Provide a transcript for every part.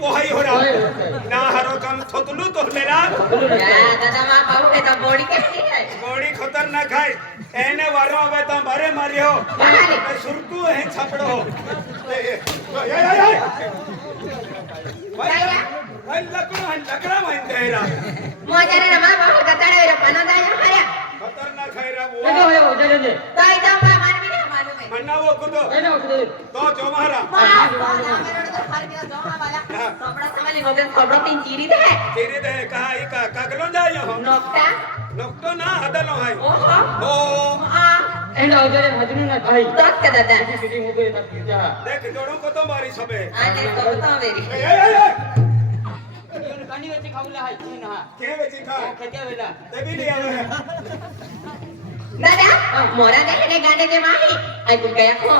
पोहाई हो रहा ना हरो कम थोतलू तो मेरा दादा मां पाऊ के तो बॉडी कैसी है बॉडी खतरनाक है एने वारो आवे तो बारे मारियो सुरतू है छपड़ो भाई लकड़ा माइन देरा मोजरे ना मां पाऊ का तड़े रे बना दाया हरे खतरनाक है रा वो हो जा दे ताई तो मां मान भी ना मालूम है मन्ना वो कुदो तो जो महारा मेरे तो हर के जोमा वाला कपड़ा संभाली हो गए कपड़ा तीन चीरी दे कहा ई का कागलो जायो हो नोक्ता नोक्तो ना हदलो है ओहो ओ हां एंड हो जा हजनू ना भाई तो के दादा सिटी हो गई ना जा देख जोड़ो को तो मारी सबे आने तो बता मेरी कानी वेची खाऊला है छी ना के बेची खा खेते वेला देवी ले आवे दादा मोरा दे गाने दे माही आई कुल गया को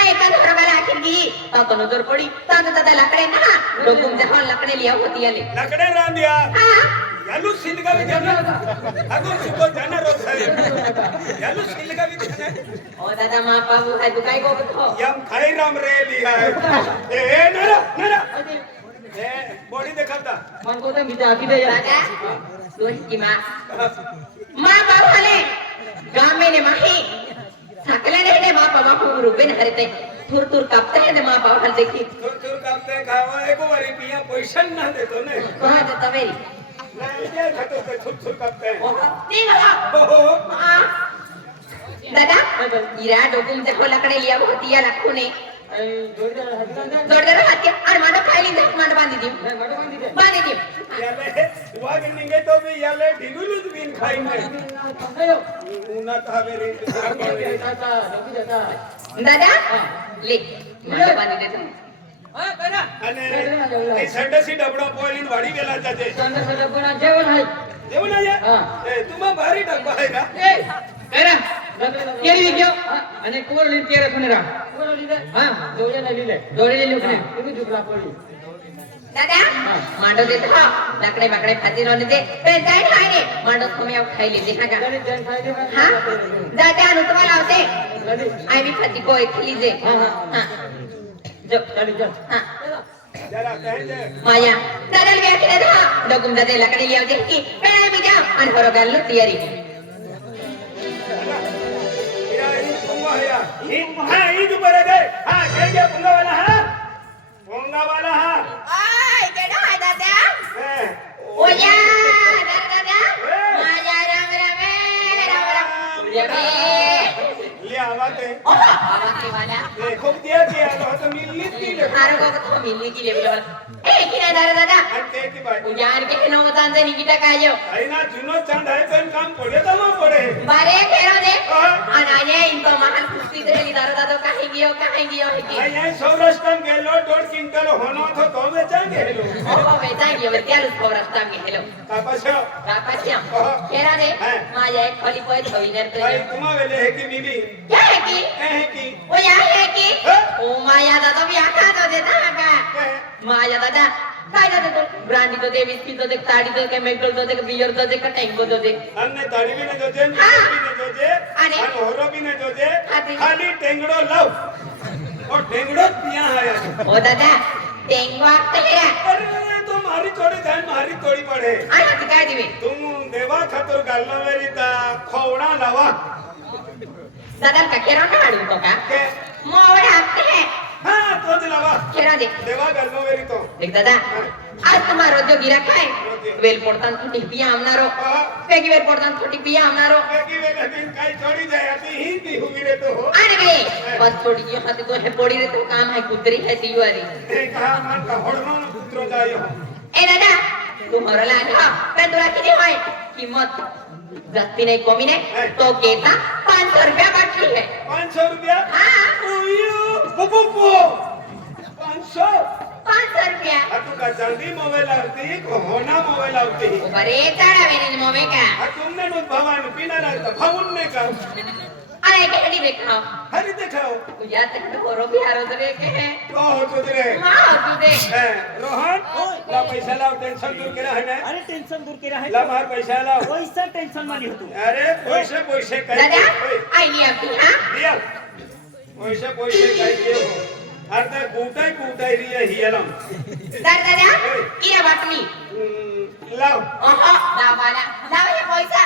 आई का घर वाला आखिर गी तो नजर पड़ी तो दादा लकड़े ना लोग जहां लकड़े लिया होती है ले लकड़े रान दिया हां यालू सिलगा भी जाना अगो सुको जाना रोज है यालू सिलगा भी जाना ओ दादा मां पाऊ है दुकाई को बतो यम खाई राम रे लिया है ए नरा नरा ए बॉडी दिखाता मन को तो गीता आकी दे दादा दोन की मां पाऊ हले गांव में ने माही सकले ने मां पाऊ रुपे न हरते थुर थुर कापते हैं मां पाऊ हल देखी थुर थुर कापते खावा एको बारी पिया पैसा ना दे तो ने कहां देता मेरी ना ये खतो पे थुर थुर कापते हैं ओ ठीक है ओहो हां दादा ईरा डोकुम से को लकड़े लिया होती है लाखों ने जोड़ दे हाथ के और मानो खाली दे मानो बांध दी बांध दी याले वाग निंगे तो भी याले ढिगुलु बीन खाई में उना तावेरी दादा ले मानो बांध दे तुम અને એ સંડસી ડબડો પોઈલીન વાડી વેલા જાજે जेवण आहे જેવું ના હા. એ તુમા ભારી ડબ્બા હે ના ए करा केली विक्यो आणि कोर ली तेरे कोने रा हां जोडे ना लिले जोडे लिले कोने तुम्ही झुकला पडी दादा मांडो देते हो लकड़े बकड़े खाती रहने दे पे जाए खाए ने मांडो को मैं अब खाई ले देखा जा हां दादा अनुतमा लावते आई भी खाती को एक लीजे हां हां जो चली जा हां જરા કહે છે माया दादा ले आके दे डोकुम दादा लकड़ी लिया दे की पेड़े भी जा अन हरो गल्लो तैयारी या ई पुंगा है या हां ई जो बरे दे हां के पुंगा वाला हां पुंगा वाला हां ओए केडा है दादा ए ओया दादा माया राम राम राम ले आवाते ओहा आवाते वाला ए खूब दिया किया तो मिलनी थी ले हारो को तो मिलने की लेवल ए किना दादा अंते की बात उजान के नो बतांदे निकिता कायो आईना जुनो चांद है तो काम पड़े तो ना पड़े बारे फेरो दे हां अनाने इनको महान कुश्ती दे दादा काहे गियो है की आई आई सौराष्ट्र गेलो 1.5 क्विंटल होनो तो बेचा गेलो ओहो बेटा गियो त्यालु सौराष्ट्र में हेलो कापाशो कापासिया केरा दे माया एक खली पोय थोइनर तो भाई तुम वेले है कि मिली क्या है की है कि ओ या है की ओ माया दादा भी आखा तो देता का माया दादा काय दादा तो ब्रांडी तो दे विस्की तो दे ताड़ी तो के मेटल तो दे बियर तो दे टैंगो तो दे अन्ने ताड़ी भी ने जोजे नीले भी ने जोजे अरे अन होरो भी ने जोजे अरे खाली टेंगड़ो लाओ और टेंगड़ो पिया आया ओ दादा टेंगो आते है अरे तो मारी थोड़ी जान मारी थोड़ी पड़े अरे काय दिवे तुम देवा खातर गालना वेरी ता खवणा लावा दादा का केरा काढू तो का के मोवडे आते है हां तो दिलावा केरा दे देवा गालना वेरी तो देख दादा आज तुम्हारो जो गिराक है वेल पडतान थोडी पिया आमनारो पेगी वेल पडतान थोडी पिया आमनारो की वे दिन काई छोड़ी जाए आती हिंदी हुई रे तो हो आने गए बस थोड़ी ये हाथ तो है पड़ी रे तो काम है कुतरी है तिवारी कहा मन का होड़नो पुत्र जायो ए दादा तुम्हारा लागा मैं तोरा किती होय किंमत जास्ती नहीं कमी नहीं तो केता 500 रुपया बाटली है 500 रुपया हां ओयो पोपो 500 रुपया तू का जल्दी मोबाइल आती को होना मोबाइल आती बरे ताड़ा वेने मोमे का तुमने नु भवन पीना ना तो भवन ने का अरे के हडी देखाओ हरी दिखाओ तू या तक तो भी हारो दे के है तो हो तो रे हां तू दे रोहन ला पैसा लाओ टेंशन दूर के रहे ना अरे टेंशन दूर के रहे ला मार पैसा लाओ पैसा टेंशन मानी होतो अरे पैसे कर दादा आई लिया तू हां दिया पैसे कह के हो आता कुटाय रिया हियलम दादा किया बाटली लाव ओहो दाबाला लाव हे पैसा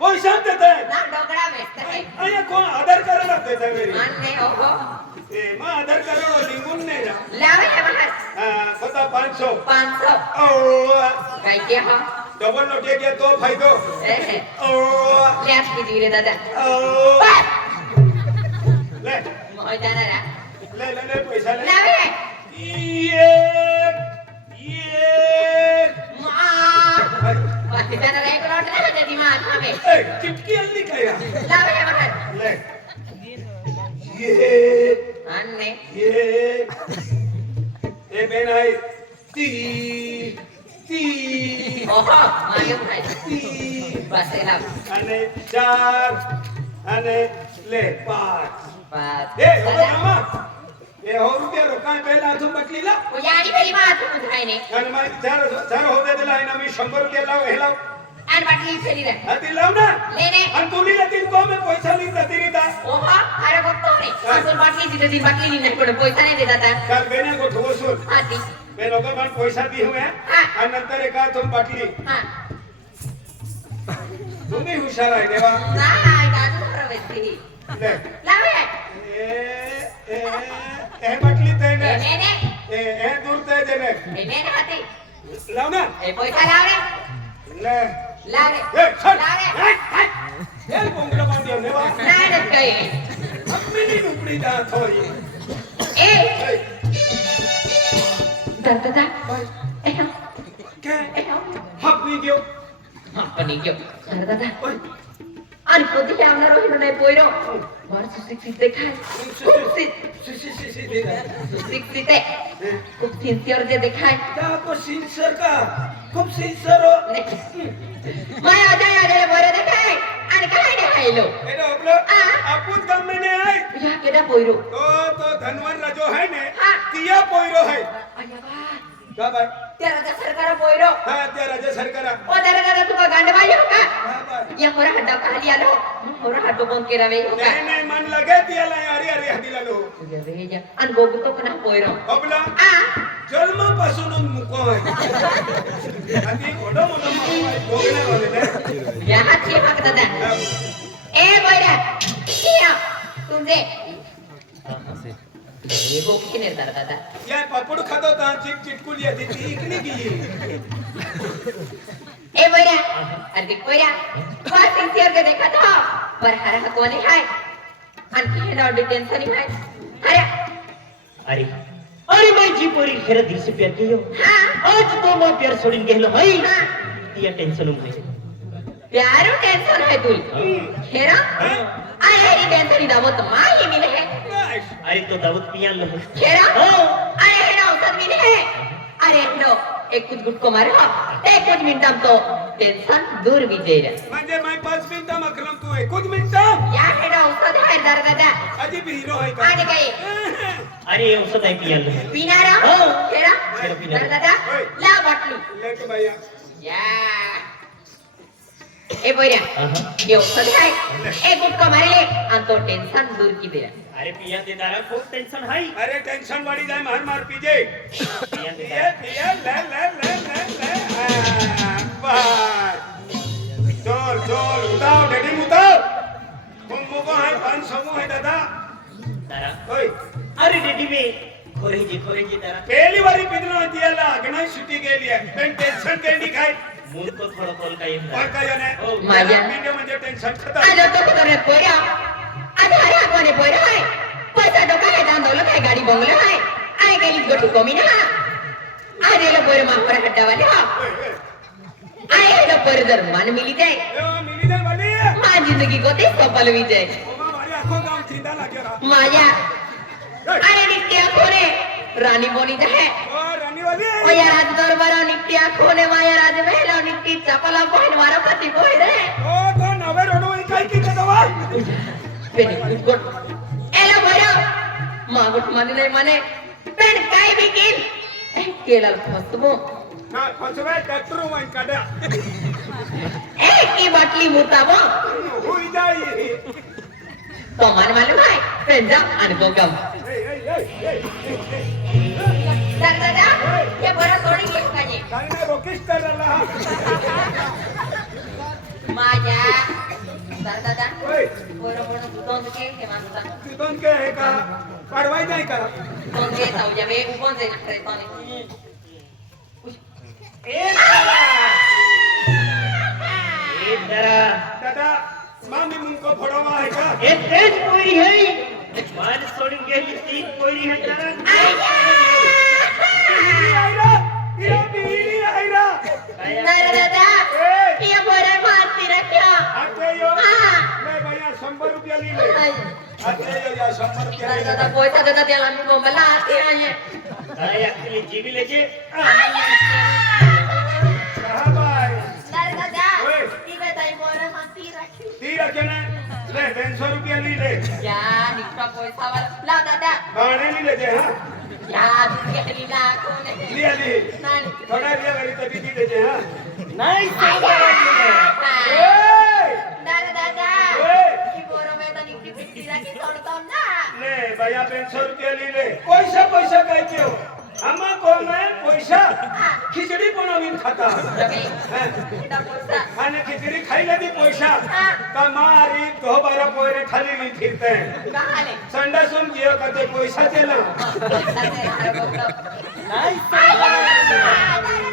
पैसा देते ना डोकड़ा बेचता है अरे कोण आधार कार्ड लागते वेरी मानने ओहो ए मग आधार कार्ड लिंगून नाही ना लाव हे बाहर कता 500 500 ओ काय के हो डबल नोट घ्या तो फायदो ओ ले आज की रे दादा ओ ले मोय जाना रा ले पैसा ले लाव हे ये बाकी जाना रे करोड़ ना दे दिमाग हमें ए चिटकी हल्ली काय लाव हे बाहर ले ये अन्ने ये ए बेन आहे ती ओहो मागे भाई बस हे लाव અને 4 અને લે 5 बस એ હવે મામા એ 100 રૂપિયા રોકાય પહેલા હાથું બટલી લા वो यारी मेरी बात उठाई ने અને મારી 4 હોદે દિલા એના મી 100 રૂપિયા લાવ હે લાવ एंड बाटली फेरी रे હાથી લાવ ના लेने અને તુલી લતી કો મે પૈસા ની દતી રીતા ओहो अरे भक्तो रे असून बाटली जिथे दी बाटली नहीं कोण पैसा नाही देता था કાલ બેને ગોઠવો છું आती બે લોકો મને પૈસા દી હું હે હા. અને નંતર એક હાથું બટલી हां तुम्ही हुशार आहे देवा नाही दादू प्रवेशी ले लावे ए ए बटली तेने लेने ए दूर ते देने लेने हाती लाव ना ए पैसा लाव रे ले लाव रे ए छट लाव रे हे बोंगला बांधियो नेवा नाही न काही अम्मीनी डुकडी दा थोई ए दादा ए के ए हपनी दियो आपण घेऊ दादा ओय आणि कधी आमना रोहिण नाही पोयरो मार सुशिक्षित देखाय खूप सी दे दा सुशिक्षित आहे खूप सिन्सिअर जे देखाय का को सिन्सर का खूप सिन्सर हो माय अजय अजय बरं देखाय आणि काय देखायलो एडो आपलो आपुत गमने आहे या केडा पोयरो तो धनवर राजो है ने हा. तिया पोयरो है अय्या बा का बाय त्या राजा सरकार पोयरो हा त्या राजा सरकार ओ दादा तुका गांडवायो का हा बाय या मोरा हड्डा खाली आलो मोरा हड्डो कोण केरावे हो का नहीं मन लगे तिया ला अरे अरे हदिला लो तुझ्या वेजा आणि गोगु तो कना पोयरो आपला आ जन्मापासून मुको आहे आधी ओडो मोडो बोगणार होते ना या हाती मग दादा ए बोयरा किया तुझे ये हो किने दादा या पापड खातो ता चिटकुली आधी ती इकडे गेली ए बोयरा अरे बोयरा बस सिन्सिअर के देखा था पर हर कोणी हाय आणखी हे नाव टेन्शन हाय अरे अरे अरे माझी पोरी खरं दिवशी प्यार केलो हा आज तो मग प्यार सोडून गेलो हाय हा या टेन्शन मध्ये प्यारो टेन्शन है तुल हेरा अरे टेन्शन दावत माही मिले है अरे तो दावत पियान लो हेरा हो अरे हेरा औसत मिले है अरे नो एक कुछ गुटको मारे हो एक कुछ मिनटम तो टेन्शन दूर भी जाएगा म्हणजे मैं 5 मिनिटा मकलम तू आहे कुछ मिनिटा या हेरा औसत है दादा अजी भी हीरो आहे का आणि काय अरे औषध आहे पियान लो पिनारा हो. हेरा हेरा पिनारा. दादा होय. ला बाटली ले के भैया या ए बोयरा ये औसत है एक गुटको मारे ले आणि तो टेन्शन दूर की दे अरे पिया दे दारा खूप टेन्शन हाय अरे टेंशन वाली जाए मार पीजे पिया दे पिया पिया ले बाय चल उठाओ डेडी उठाओ तुम मुको है 500 है दादा दारा ओए अरे डेडी में खोरेजी दारा पहली बारी पिदलो दियाला गणाई छुट्टी गेली आहे पण टेन्शन केली काय मूल को थोडं कॉल काय और काय जाने हो. माझ्या मीडिया म्हणजे टेन्शन खतम आलो तो कुदरे पोया आज हरे कोणी पोया हाय पैसा डोका है दांदोलो काय गाडी बंगलो हाय आय गेली गोटू कमी ना आज एलो पोरे मापर हटावाले हा आय एलो पोरे जर मन मिली जाए मिली नाही वाली मा जिंदगी को ते सफल हुई जाए ओमा मारी आखो गाव चिंता लागेला माझ्या अरे नित्या कोने रानी बोनी जाए ओ रानी वाली ओ यार आज दरबार नित्या कोने माया राज वेला नित्ती चपला पोइन मारा पति पोइ रे ओ तो नवे रोडो काय की दवा पेनी गुट एला बरा मागुट माने नाही माने पेन काय बिकिन केला फसबो ना फसवे ट्रॅक्टर वाइन काढा की बाटली मुताबो होई जाई तो मान मालूम है पेन जा आणि तो कम ए दादा हे बरं सोडी घेऊ का जे काही नाही रोकीच करायला हा. माझ्या दादा होय बरं बरं दोन के हे माणसा तू दोन काय आहे का पाडवाय नाही का दोन के जाऊया बे कोण जाईल खरे पाणी एक जरा दादा मामी मुंको फोडवा आहे का एक तेच पोरी है मान सोडून गेली ती पोरी है जरा बिहिरी आहे रा तिला बिहिरी आहे रा दादा ये बरं मारती रख्या आते यो नाही भैया 100 रुपया लिहिले आते यो या 100 रुपया लिहिले दादा पैसा देता त्याला मी बोंबला आते आहे काय अकेली जीवी लेके कहा बाय दादा ओए. ठीक आहे ताई बरं मारती रखी ती रखे ना ले 200 रुपया लिहिले या निष्ठा पैसा वाला लाव दादा गाणे लिहिले ते हा या घेतली ना कोण लिया ली नाही थोडा लिया घरी तरी दी देते हा नाही ए दादा ओए की बरं मैदानी की पिट्टी राखी सोडतो ना ले भैया 200 रुपया लिहिले पैसा पैसा काय के हो आम्हा कोण आहे पैसा खिचडी बनवून खाता रवी इटा पैसा आणि खिचडी खायला दी पैसा का मारी तो बारा पोरे खाली नाही फिरते कहाले संडासून जियो का ते पैसा दिला नाही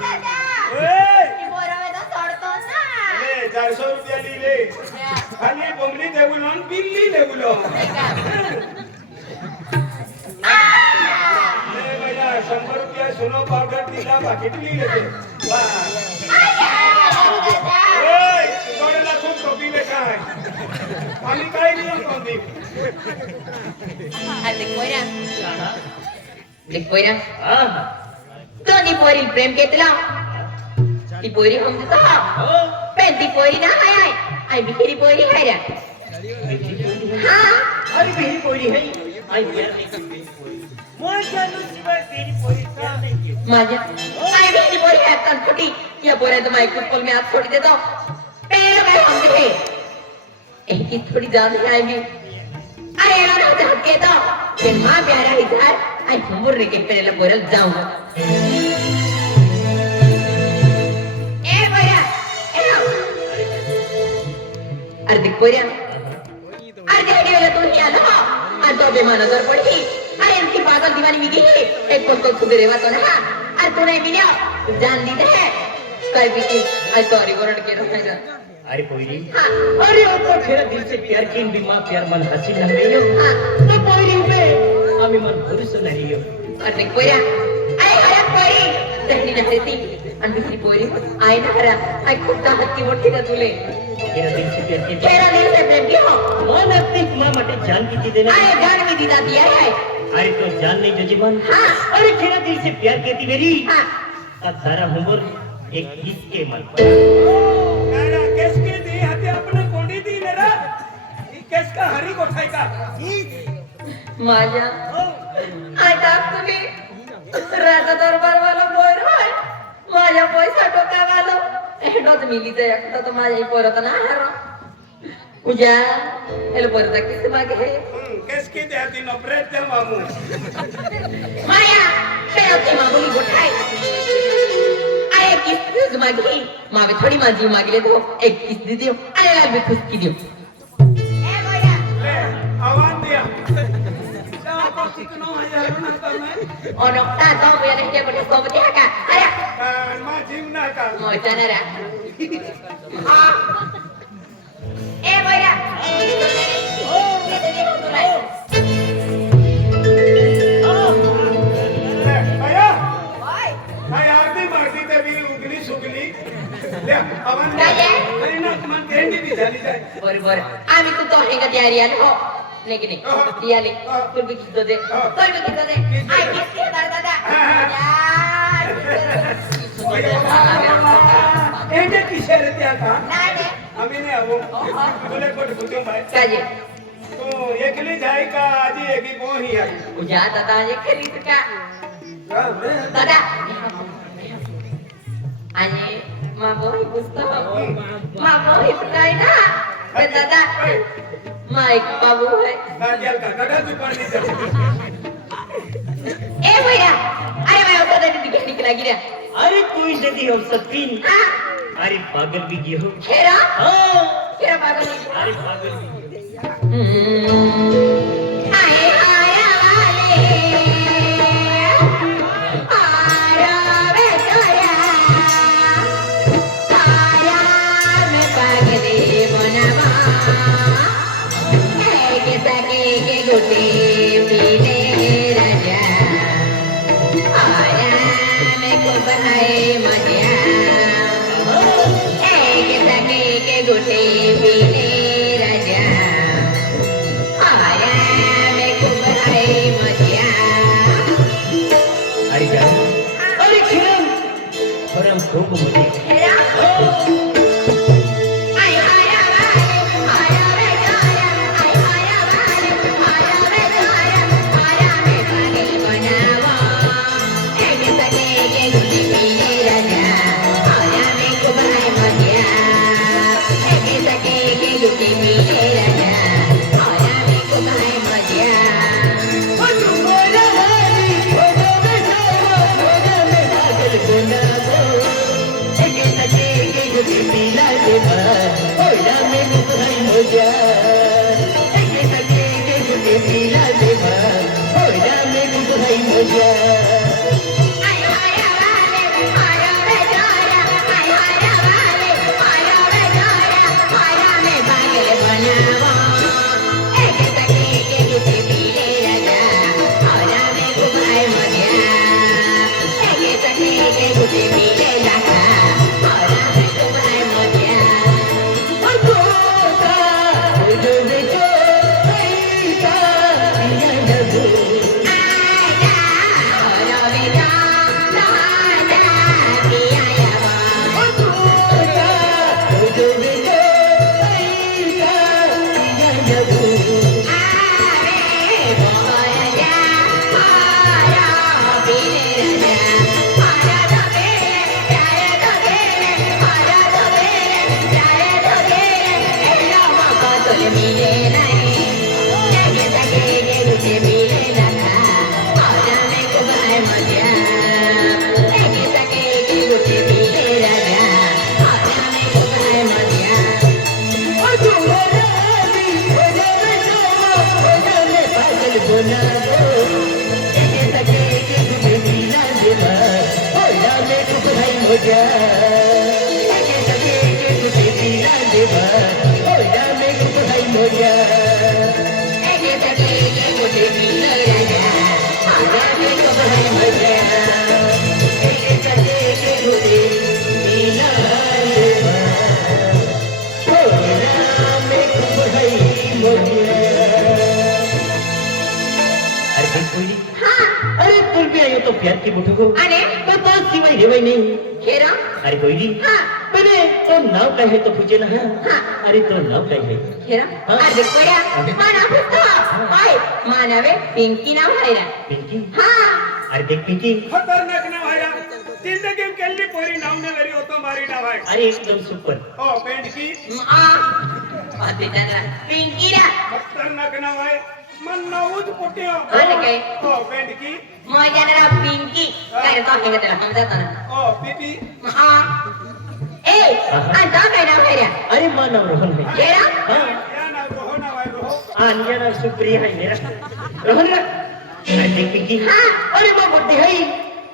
दादा ए की बरं मैदान सोडतो ना ले 400 रुपया लिहिले खाली बोंबली देऊलो आणि बिल्ली देऊलो ले भैया 100 रुपया सुनो पावडर दिला बाकी लिहिले ते बस ओय तोडेला खूप टोपी ले काय आम्ही काय नियम कोणती अरे देख पोयरा हा तो नी पोरी प्रेम घेतला ती पोरी हम देतो हो पण ती पोरी ना हाय आई बिखरी पोरी हाय रे हा अरे मेरी पोरी है आई प्यार नहीं करती माझ्या नुसिबाय मेरी पोरी प्यार नहीं करती माझ्या आई बिखरी पोरी है तन फुटी या पोरे तो मैं कुत्तल में हाथ छोड़ देता हूं पहले मैं हम देखे एक की थोड़ी जान है आई भी अरे ना ना हक के तो फिर मां प्यारा इधर आई हमर रे के पहले पोरल जाऊंगा ए भैया ए अरे देख पोरिया अरे देख तू ही आलो आज तो बेमान कर पड़ी अरे इनकी पागल दीवानी में गई एक को सुधरे वा तो ना अरे तू नहीं मिला जान दी है काय बीती आज तो अरे वरण के रहेगा अरे पोरी हां अरे वो तो तेरा दिल से प्यार की भी मां प्यार मन हसी न गयो हां तो पोरी पे आम्ही मन भरोस नाही हो अरे देख पोरिया अरे अरे पोरी दहनी न देती आणि बिखरी पोरी आई ना हरा आई खूप ताकद की मोठी का तुले तेरा दिल से प्यार की तेरा दिल से प्रेम की हो मन अपनी मां मटे जान की देना अरे जान में दीदा दिया है अरे तो जान नहीं जो जीवन हां अरे तेरा दिल से प्यार की मेरी हां अब सारा उम्र एक किसके मन नाना केस के दी हाते आपण कोणी दी रे रा ही केस का हरी गोठाय का माझ्या आता तुम्ही राजा दरबार वाला बोर होय माझ्या पैसा टोका वाला एडोच मिली ते एकटा तो माझ्या परत ना हरो पूजा एल परत किस मागे है केस के दी हाते नपरेत ते मामू माया पेलती मागुली गोठाय अरे किस मागे मावे थोडी माझी मागले तो एक किस दी दियो अरे यार भी खुश की दियो ए बोया ले आवाज दिया आप कितनो हजार ना करना ono ta to be ne ke bode so bode ka aya मा जीव ना का mo chanara ha e boya भैया oi काय आरती मारती ते भी उगली सुगली ले आवाज काय आहे? अरे ना मन देंडी भी झाली जाय बरोबर आम्ही तू तो हेगा तयारी आलो हो लेकिन दिया ले तू भी किस दो दे तू भी किस दो दे आई किस के दादा यार एंडे किशोर त्या का नाही रे आम्ही नाही आहो बोले कोट बुजो भाई काजे तो एकली जाय का आधी एकी कोही आहे उजा दादा ये खरीद का दादा आणि मा बोही पुस्तक मा बोही काय ना ए दादा मा एक बाबू है काजल का कदा दुकानी जा ए भैया अरे मैं होता था ती घेनी के लगी रे अरे तू जदी हो सकीन हां अरे पागल भी गियो खेरा हां खेरा पागल अरे पागल भी आए आया वाले आया वे तोरा आया मैं पागले बनवा एक सके के गुटे पीने राजा आया मैं को बनाए मजा एक सके के गुटे पीने राजा आया मैं को बनाए मजा अरे जान अरे खिरम खरम खूब मुझे हेरा आय आया वाले आया रे आया आय आया वाले आया रे आया आया मैं पागल बनावा एक सके के गुटे पीने राजा आया मैं को बनाए मजा एक सके के गुटे पीने राजा आया मैं को बनाए मजा आय आया वाले आया रे आया आय आया वाले आया रे आया आया मैं पागल बनावा एक सके के गुटे पीने राजा आया मैं को बनाए मजा एक सके के गुटे पीने राजा आया मैं को बनाए मजा अरे तुल भी आयो तो प्यार की बुठो को अरे तो तो सिवाय हेवई नहीं खेरा अरे कोई नहीं हाँ मैंने तो नाव का है तो पूछे ना हाँ अरे तो नाव का है खेरा हाँ. अरे कोया माना पुतो ओय मानवे पिंकी नाव है रे पिंकी हाँ अरे देख पिंकी खतरनाक नाव आहे जिंदगी केली पोरी नाव ने घरी होतो मारी नाव आहे अरे एकदम सुपर ओ पेंट की अरे दादा पिंकी रा खतरनाक नाव आहे मन नावच पोट्यो अरे काय ओ पेंट की माझ्या नाव पिंकी काय तो हे त्याला समजत ना ओ पिपी हाँ ए आता काय नाव है रे अरे मां नाव रोहन है खेरा हाँ या नाव रोहो नाव आहे रोहो अन्य नाव सुप्रिया है मेरा रोहन रा अरे देख पिंकी हाँ अरे वो बर्थडे है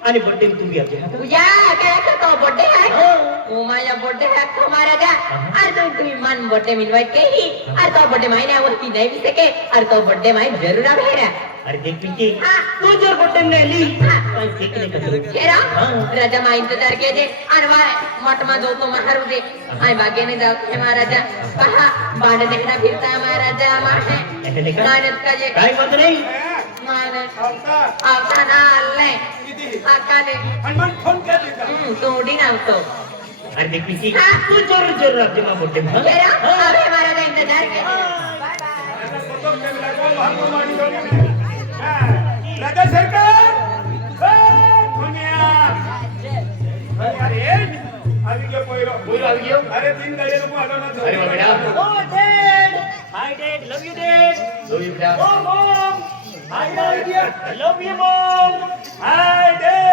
आणि बर्थडे में तू भी आते हैं तुझ्या काय तो बर्थडे है हाँ ओ माझा बर्थडे है तुम्हारा जा अरे तो तुम्ही मान बर्थडे में इनवाइट केली अरे तो बर्थडे मायने वरती नाही भी सके अरे तो बर्थडे माय जरूर आ भेरा अरे देख पिंकी हाँ तू जर बर्थडे में ली हाँ काय देखने का तो खेरा हाँ राजा मा इंतजार के जे अनवार मठ मा जो तो महारू दे आई भाग्य ने जाओ हे महाराजा कहा बाण देखना फिरता महाराजा माहे ऐसे देखा नानद का जे काय बात नहीं नानद आवता आता ना आले किती आकाले हनुमान फोन केली का तोडी नावतो अरे देख पिंकी हाँ. तू जरूर जरूर आते मां बर्थडे में हाँ? खेरा हाँ अबे महाराजा इंतजार के बाय बाय आता फोटो केला कोण भागो मारी दोनी हां राजा सरकार ए दुनिया अरे आवी के पोइरो आवी गयो अरे तीन गाड़ी को आलो ना अरे वाह बेटा O dad hi dad love you dad love you बेटा O mom I I love you mom hi day